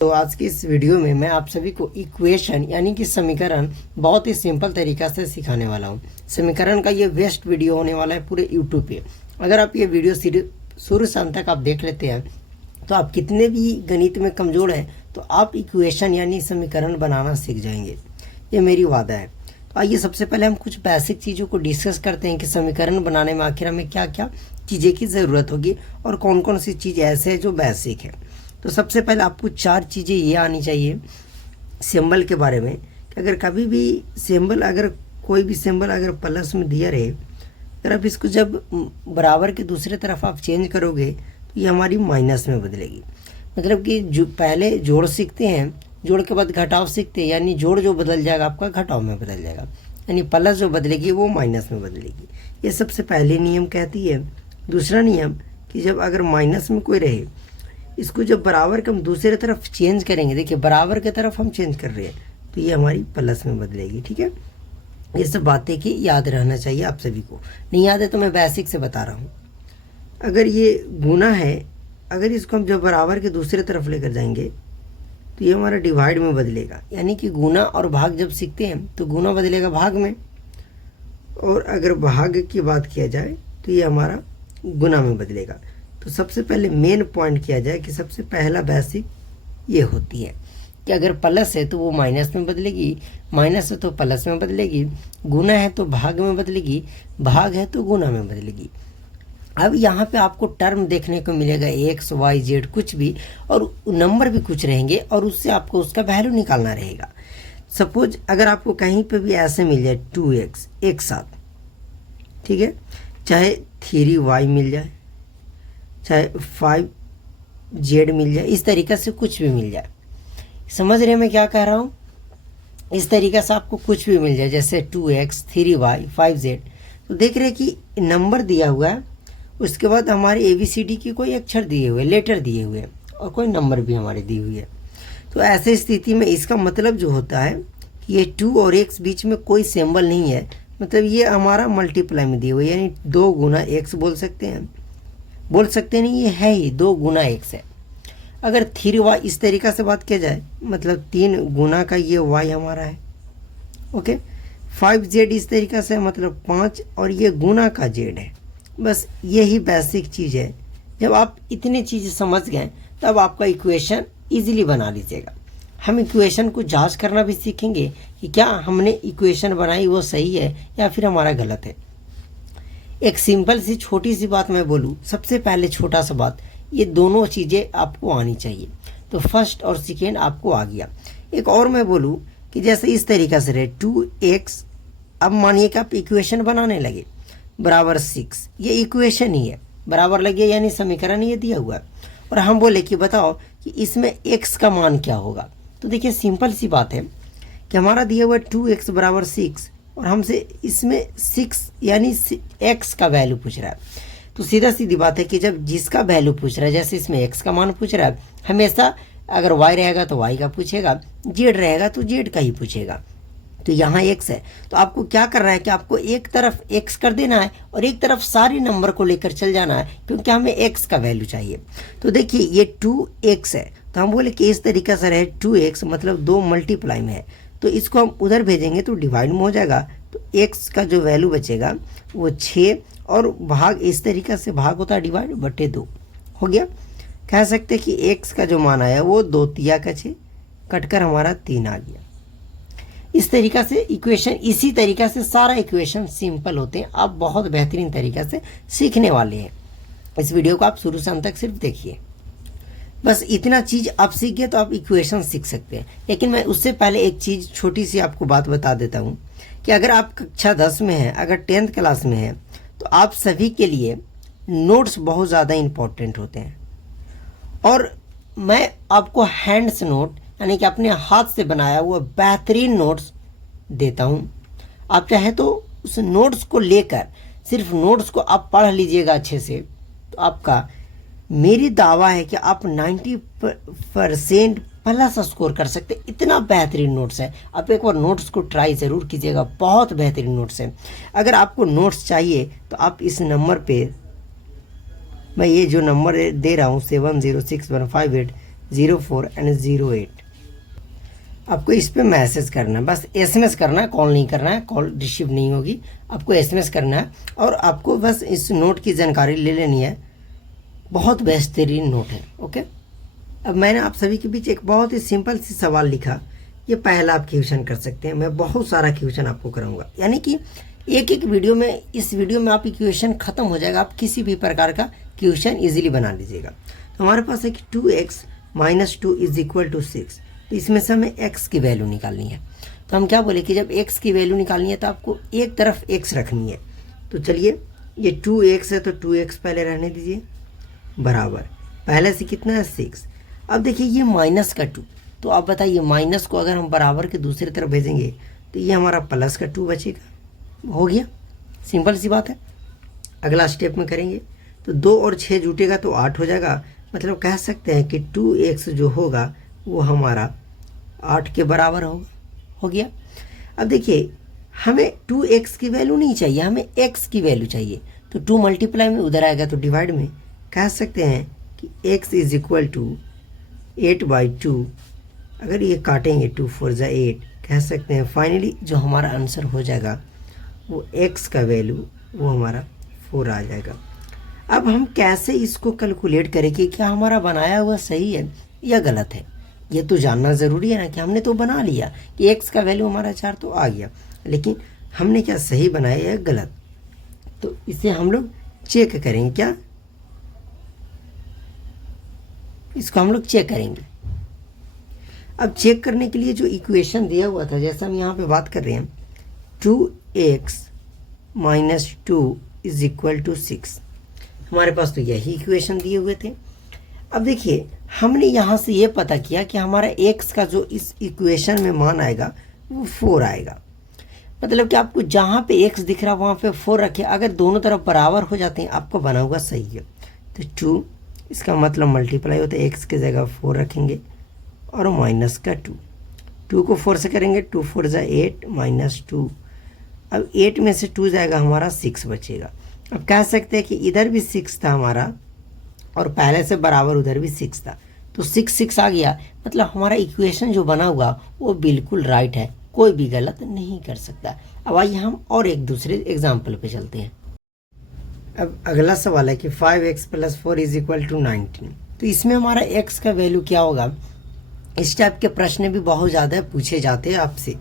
तो आज की इस वीडियो में मैं आप सभी को इक्वेशन यानी कि समीकरण बहुत ही सिंपल तरीका से सिखाने वाला हूँ। समीकरण का ये बेस्ट वीडियो होने वाला है पूरे यूट्यूब पे। अगर आप ये वीडियो शुरू से अंत तक आप देख लेते हैं तो आप कितने भी गणित में कमज़ोर हैं तो आप इक्वेशन यानी समीकरण बनाना सीख जाएंगे, ये मेरी वादा है। तो आइए सबसे पहले हम कुछ बेसिक चीज़ों को डिस्कस करते हैं कि समीकरण बनाने में आखिर हमें क्या क्या चीज़ें की ज़रूरत होगी और कौन कौन सी चीज़ ऐसे है जो बेसिक है। तो सबसे पहले आपको चार चीज़ें ये आनी चाहिए सिंबल के बारे में कि अगर कभी भी सिंबल, अगर कोई भी सिंबल अगर प्लस में दिया रहे, अगर आप इसको जब बराबर के दूसरे तरफ आप चेंज करोगे तो ये हमारी माइनस में बदलेगी। मतलब कि जो पहले जोड़ सीखते हैं, जोड़ के बाद घटाव सीखते हैं, यानी जोड़ जो बदल जाएगा आपका घटाव में बदल जाएगा, यानी प्लस जो बदलेगी वो माइनस में बदलेगी। ये सबसे पहले नियम कहती है। दूसरा नियम कि जब अगर माइनस में कोई रहे, इसको जब बराबर के हम दूसरे तरफ चेंज करेंगे, देखिए बराबर की तरफ हम चेंज कर रहे हैं तो ये हमारी प्लस में बदलेगी। ठीक है, ये सब बातें कि याद रहना चाहिए आप सभी को। नहीं याद है तो मैं बेसिक से बता रहा हूँ। अगर ये गुना है, अगर इसको हम जब बराबर के दूसरे तरफ लेकर जाएंगे तो ये हमारा डिवाइड में बदलेगा, यानी कि गुना और भाग जब सीखते हैं तो गुना बदलेगा भाग में, और अगर भाग की बात किया जाए तो ये हमारा गुना में बदलेगा। तो सबसे पहले मेन पॉइंट किया जाए कि सबसे पहला बेसिक ये होती है कि अगर प्लस है तो वो माइनस में बदलेगी, माइनस है तो प्लस में बदलेगी, गुना है तो भाग में बदलेगी, भाग है तो गुना में बदलेगी। अब यहाँ पे आपको टर्म देखने को मिलेगा एक्स वाई जेड कुछ भी, और नंबर भी कुछ रहेंगे और उससे आपको उसका वैल्यू निकालना रहेगा। सपोज अगर आपको कहीं पे भी ऐसे मिल जाए 2x एक साथ, ठीक है, चाहे 3y मिल जाए, चाहे 5z मिल जाए, इस तरीक़े से कुछ भी मिल जाए। समझ रहे हैं मैं क्या कह रहा हूँ? इस तरीक़े से आपको कुछ भी मिल जाए, जैसे 2x 3y 5z। तो देख रहे हैं कि नंबर दिया हुआ है, उसके बाद हमारे ABCD की कोई अक्षर दिए हुए, लेटर दिए हुए और कोई नंबर भी हमारी दी हुई है। तो ऐसे स्थिति में इसका मतलब जो होता है कि ये 2 और x बीच में कोई सिंबल नहीं है, मतलब ये हमारा मल्टीप्लाई में दिए हुए, यानी 2 गुना x बोल सकते हैं, बोल सकते नहीं, ये है ही 2 गुना x है। अगर 3y इस तरीक़ा से बात किया जाए, मतलब 3 गुना का ये y हमारा है, ओके। 5z इस तरीक़ा से, मतलब 5 और ये गुना का z है। बस यही बेसिक चीज़ है। जब आप इतनी चीज़ें समझ गए तब आपका इक्वेशन इजीली बना लीजिएगा। हम इक्वेशन को जांच करना भी सीखेंगे कि क्या हमने इक्वेशन बनाई वो सही है या फिर हमारा गलत है। एक सिंपल सी छोटी सी बात मैं बोलूँ, सबसे पहले छोटा सा बात, ये दोनों चीज़ें आपको आनी चाहिए। तो फर्स्ट और सेकेंड आपको आ गया। एक और मैं बोलूँ कि जैसे इस तरीक़े से रहे 2x, अब मानिए कि आप इक्वेशन बनाने लगे बराबर 6, ये इक्वेशन ही है, बराबर लगे यानी समीकरण ये दिया हुआ है, और हम बोले कि बताओ कि इसमें x का मान क्या होगा। तो देखिए सिंपल सी बात है कि हमारा दिया हुआ है 2x बराबर 6 और हमसे इसमें 6 यानी x का वैल्यू पूछ रहा है। तो सीधा सीधी बात है कि जब जिसका वैल्यू पूछ रहा है, जैसे इसमें x का मान पूछ रहा है, हमेशा अगर y रहेगा तो y का पूछेगा, z रहेगा तो z का ही पूछेगा। तो यहाँ x है, तो आपको क्या करना है कि आपको एक तरफ x कर देना है और एक तरफ सारे नंबर को लेकर चल जाना है, क्योंकि हमें x का वैल्यू चाहिए। तो देखिए ये 2x है, तो हम बोले कि इस तरीक़े से रहे 2x, मतलब 2 मल्टीप्लाई में है, तो इसको हम उधर भेजेंगे तो डिवाइड में हो जाएगा। तो x का जो वैल्यू बचेगा वो 6, और भाग इस तरीक़े से भाग होता है डिवाइड बटे 2 हो गया। कह सकते कि x का जो मान आया वो 2 तिया का 6 कटकर हमारा 3 आ गया। इस तरीक़ा से इक्वेशन, इसी तरीक़ा से सारा इक्वेशन सिंपल होते हैं। आप बहुत बेहतरीन तरीक़ा से सीखने वाले हैं। इस वीडियो को आप शुरू से अंत तक सिर्फ देखिए। बस इतना चीज़ आप सीख गए तो आप इक्वेशन सीख सकते हैं। लेकिन मैं उससे पहले एक चीज़ छोटी सी आपको बात बता देता हूँ कि अगर आप कक्षा 10 में हैं, अगर 10th क्लास में हैं, तो आप सभी के लिए नोट्स बहुत ज़्यादा इम्पोर्टेंट होते हैं। और मैं आपको हैंड्स नोट यानी कि अपने हाथ से बनाया हुआ बेहतरीन नोट्स देता हूँ। आप चाहे तो उस नोट्स को लेकर सिर्फ नोट्स को आप पढ़ लीजिएगा अच्छे से, तो आपका, मेरी दावा है कि आप 90% प्लस स्कोर कर सकते। इतना बेहतरीन नोट्स है, आप एक बार नोट्स को ट्राई ज़रूर कीजिएगा, बहुत बेहतरीन नोट्स है। अगर आपको नोट्स चाहिए तो आप इस नंबर पे, मैं ये जो नंबर दे रहा हूँ 706158 04 एंड 08। आपको इस पे मैसेज करना है, बस SMS करना है, कॉल नहीं करना है, कॉल रिसीव नहीं होगी, आपको SMS करना है और आपको बस इस नोट की जानकारी ले लेनी है। बहुत बेहतरीन नोट है। ओके, अब मैंने आप सभी के बीच एक बहुत ही सिंपल सी सवाल लिखा, ये पहला आप क्वेश्चन कर सकते हैं। मैं बहुत सारा क्वेश्चन आपको कराऊंगा, यानी कि एक एक वीडियो में, इस वीडियो में आप क्वेश्चन खत्म हो जाएगा, आप किसी भी प्रकार का क्वेश्चन इजीली बना लीजिएगा। तो हमारे पास है कि 2x - 2 = 6। तो इसमें से हमें x की वैल्यू निकालनी है। तो हम क्या बोले कि जब x की वैल्यू निकालनी है तो आपको एक तरफ x रखनी है। तो चलिए, ये 2x है तो 2x पहले रहने दीजिए, बराबर पहले से कितना है 6। अब देखिए ये माइनस का 2, तो आप बताइए माइनस को अगर हम बराबर के दूसरी तरफ भेजेंगे तो ये हमारा प्लस का 2 बचेगा। हो गया, सिंपल सी बात है। अगला स्टेप में करेंगे तो 2 और 6 जुटेगा तो 8 हो जाएगा। मतलब कह सकते हैं कि 2x जो होगा वो हमारा 8 के बराबर होगा। हो गया। अब देखिए हमें 2x की वैल्यू नहीं चाहिए, हमें x की वैल्यू चाहिए। तो 2 मल्टीप्लाई में उधर आएगा तो डिवाइड में कह सकते हैं कि x = 8/2। अगर ये काटेंगे 2 × 4 = 8, कह सकते हैं फाइनली जो हमारा आंसर हो जाएगा वो x का वैल्यू वो हमारा 4 आ जाएगा। अब हम कैसे इसको कैलकुलेट करें कि क्या हमारा बनाया हुआ सही है या गलत है, ये तो जानना ज़रूरी है ना। कि हमने तो बना लिया कि x का वैल्यू हमारा 4 तो आ गया, लेकिन हमने क्या सही बनाया या गलत, तो इसे हम लोग चेक करेंगे। क्या इसको हम लोग चेक करेंगे। अब चेक करने के लिए जो इक्वेशन दिया हुआ था, जैसा हम यहाँ पे बात कर रहे हैं, 2x - 2 = 6, हमारे पास तो यही इक्वेशन दिए हुए थे। अब देखिए हमने यहाँ से ये पता किया कि हमारा x का जो इस इक्वेशन में मान आएगा वो 4 आएगा। मतलब कि आपको जहाँ पे x दिख रहा है वहाँ पे 4 रखे, अगर दोनों तरफ बराबर हो जाते हैं आपको बना हुआ सही है। तो 2 इसका मतलब मल्टीप्लाई होता है, x की जगह 4 रखेंगे और माइनस का 2 को 4 से करेंगे, 2 × 4 = 8 - 2। अब 8 में से 2 जाएगा हमारा 6 बचेगा। अब कह सकते हैं कि इधर भी 6 था हमारा और पहले से बराबर उधर भी 6 था, तो 6 आ गया। मतलब हमारा इक्वेशन जो बना हुआ वो बिल्कुल राइट है, कोई भी गलत नहीं कर सकता। अब आइए हम और एक दूसरे एग्जाम्पल पे चलते हैं। अब अगला सवाल है कि 5x + 4 = 19। तो इसमें हमारा x का वैल्यू क्या होगा। इस टाइप के प्रश्न भी बहुत ज़्यादा पूछे जाते हैं आपसे।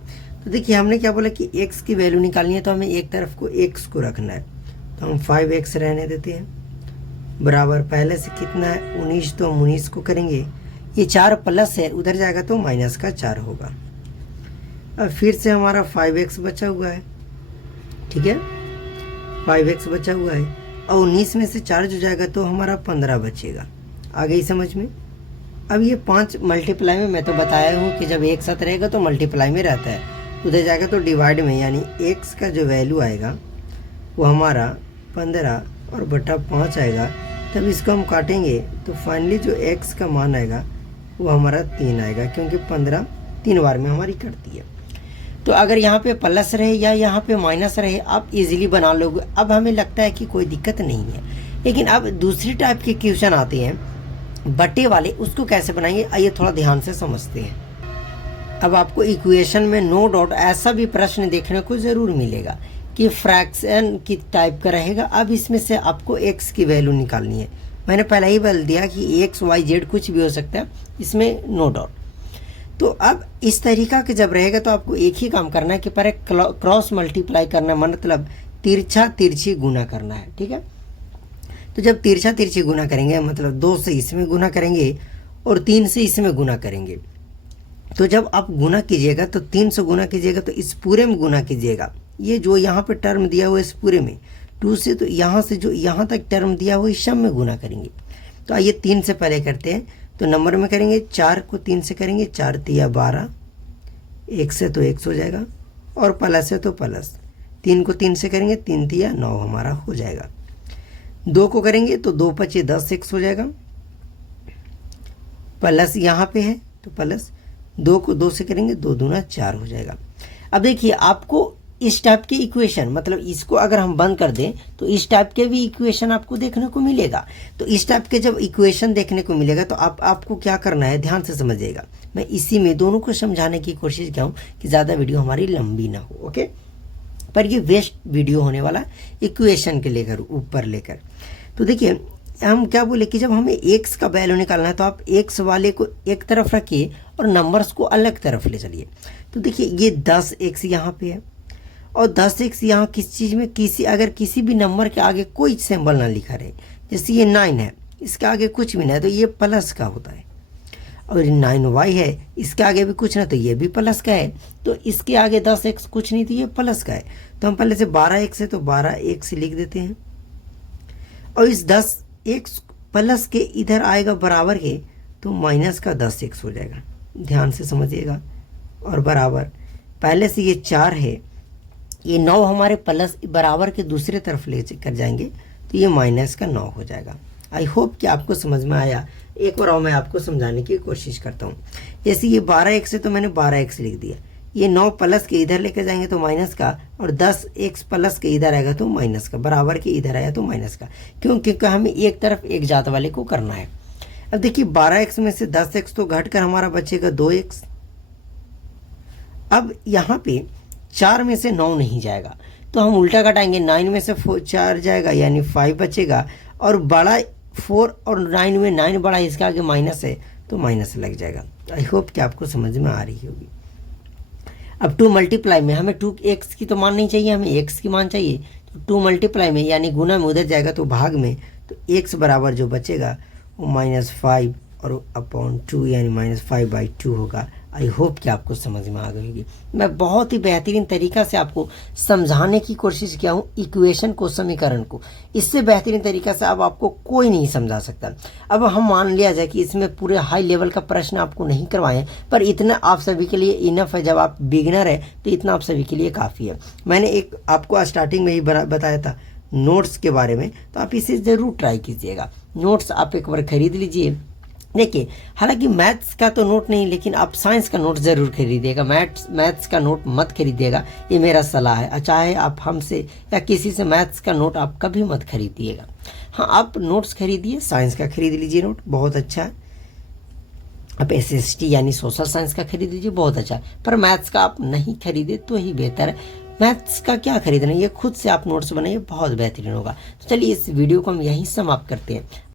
तो देखिए हमने क्या बोला कि x की वैल्यू निकालनी है तो हमें एक तरफ को x को रखना है। तो हम 5x रहने देते हैं, बराबर पहले से कितना है 19, तो हम 19 को करेंगे। ये 4 प्लस है, उधर जाएगा तो माइनस का 4 होगा। अब फिर से हमारा 5x बचा हुआ है, ठीक है, 5x बचा हुआ है और 19 में से 4 जो जाएगा तो हमारा 15 बचेगा। आ गई समझ में। अब ये 5 मल्टीप्लाई में मैं तो बताया हूँ कि जब एक साथ रहेगा तो मल्टीप्लाई में रहता है, उधर जाएगा तो डिवाइड में, यानी x का जो वैल्यू आएगा वो हमारा 15 और बटा 5 आएगा। तब इसको हम काटेंगे तो फाइनली जो x का मान आएगा वो हमारा 3 आएगा, क्योंकि 15 3 बार में हमारी कटती है। तो अगर यहाँ पे प्लस रहे या यहाँ पे माइनस रहे आप इजीली बना लोगे। अब हमें लगता है कि कोई दिक्कत नहीं है, लेकिन अब दूसरी टाइप के क्वेश्चन आते हैं बटे वाले, उसको कैसे बनाएंगे आइए थोड़ा ध्यान से समझते हैं। अब आपको इक्वेशन में नो डाउट ऐसा भी प्रश्न देखने को ज़रूर मिलेगा कि फ्रैक्शन की टाइप का रहेगा। अब इसमें से आपको x की वैल्यू निकालनी है। मैंने पहले ही बोल दिया कि x y z कुछ भी हो सकता है, इसमें नो डाउट। तो अब इस तरीका के जब रहेगा तो आपको एक ही काम करना है कि पहले क्रॉस मल्टीप्लाई करना है, मतलब तिरछा तिरछी गुना करना है, ठीक है। तो जब तिरछा तिरछी गुना करेंगे मतलब 2 से इसमें गुना करेंगे और 3 से इसमें गुना करेंगे। तो जब आप गुना कीजिएगा तो 3 से गुना कीजिएगा तो इस पूरे में गुना कीजिएगा। ये जो यहाँ पे टर्म दिया हुआ है इस पूरे में 2 से, तो यहाँ से जो यहाँ तक टर्म दिया हुआ इस सब में गुना करेंगे। तो आइए 3 से पहले करते हैं, तो नंबर में करेंगे 4 को 3 से करेंगे, 4 तिया 12, 1 से तो 1 हो जाएगा और प्लस है तो प्लस, 3 को 3 से करेंगे 3 तिया 9 हमारा हो जाएगा। 2 को करेंगे तो 2 पचे 10 1 हो जाएगा, प्लस यहाँ पे है तो प्लस, 2 को 2 से करेंगे 2 दूना 4 हो जाएगा। अब देखिए आपको इस टाइप के इक्वेशन, मतलब इसको अगर हम बंद कर दें तो इस टाइप के भी इक्वेशन आपको देखने को मिलेगा। तो इस टाइप के जब इक्वेशन देखने को मिलेगा तो आपको क्या करना है, ध्यान से समझिएगा। मैं इसी में दोनों को समझाने की कोशिश किया हूँ कि ज़्यादा वीडियो हमारी लंबी ना हो, ओके। पर ये वेस्ट वीडियो होने वाला इक्वेशन के लेकर, ऊपर लेकर। तो देखिए हम क्या बोले कि जब हमें एक्स का वैल्यू निकालना है तो आप एक्स वाले को एक तरफ रखिए और नंबर्स को अलग तरफ ले चलिए। तो देखिए ये 10x यहाँ पे है और 10x यहाँ किस चीज़ में, अगर किसी भी नंबर के आगे कोई सिंबल ना लिखा रहे, जैसे ये 9 है, इसके आगे कुछ भी ना है तो ये प्लस का होता है। और 9y है, इसके आगे भी कुछ ना तो ये भी प्लस का है। तो इसके आगे 10x कुछ नहीं तो ये प्लस का है। तो हम पहले से 12x है तो 12x लिख देते हैं और इस 10x प्लस के इधर आएगा बराबर के तो माइनस का 10x हो जाएगा, ध्यान से समझिएगा। और बराबर पहले से ये 4 है, ये 9 हमारे प्लस बराबर के दूसरे तरफ ले कर जाएंगे तो ये माइनस का 9 हो जाएगा। आई होप कि आपको समझ में आया। एक बार और मैं आपको समझाने की कोशिश करता हूँ। जैसे ये 12x है तो मैंने 12x लिख दिया, ये 9 प्लस के इधर लेकर जाएंगे तो माइनस का, और 10x प्लस के इधर आएगा तो माइनस का, बराबर के इधर आया तो माइनस का। क्यों? क्योंकि हमें एक तरफ एक जात वाले को करना है। अब देखिए 12x में से 10x तो घटकर हमारा बचेगा 2x। अब यहाँ पे 4 में से 9 नहीं जाएगा तो हम उल्टा घटाएंगे, 9 में से 4 जाएगा यानी 5 बचेगा, और बड़ा 4 और 9 में 9 बड़ा, इसके आगे माइनस है तो माइनस लग जाएगा। आई होप कि आपको समझ में आ रही होगी। अब 2 मल्टीप्लाई में हमें 2x की तो मान नहीं चाहिए, हमें x की मान चाहिए। तो 2 मल्टीप्लाई में यानी गुना में उधर जाएगा तो भाग में, तो x बराबर जो बचेगा वो -5 और अपॉन 2 यानी -5/2 होगा। आई होप कि आपको समझ में आ गई होगी। मैं बहुत ही बेहतरीन तरीका से आपको समझाने की कोशिश किया हूँ इक्वेशन को, समीकरण को। इससे बेहतरीन तरीका से अब आपको कोई नहीं समझा सकता। अब हम मान लिया जाए कि इसमें पूरे हाई लेवल का प्रश्न आपको नहीं करवाएं, पर इतना आप सभी के लिए इनफ है। जब आप बिगिनर है तो इतना आप सभी के लिए काफ़ी है। मैंने एक आपको स्टार्टिंग में ही बताया था नोट्स के बारे में, तो आप इसे ज़रूर ट्राई कीजिएगा। नोट्स आप एक बार खरीद लीजिए। देखिए हालांकि मैथ्स का तो नोट नहीं, लेकिन आप साइंस का नोट ज़रूर खरीदिएगा। मैथ्स का नोट मत खरीदिएगा, ये मेरा सलाह है। चाहे आप हमसे या किसी से मैथ्स का नोट आप कभी मत खरीदिएगा। हाँ, आप नोट्स खरीदिए, साइंस का खरीद लीजिए नोट, बहुत अच्छा है। आप SST यानी सोशल साइंस का खरीद लीजिए, बहुत अच्छा है। पर मैथ्स का आप नहीं खरीदे तो ही बेहतर है। मैथ्स का क्या खरीदना, ये खुद से आप नोट्स बनाइए, बहुत बेहतरीन होगा। तो चलिए इस वीडियो को हम यहीं समाप्त करते हैं।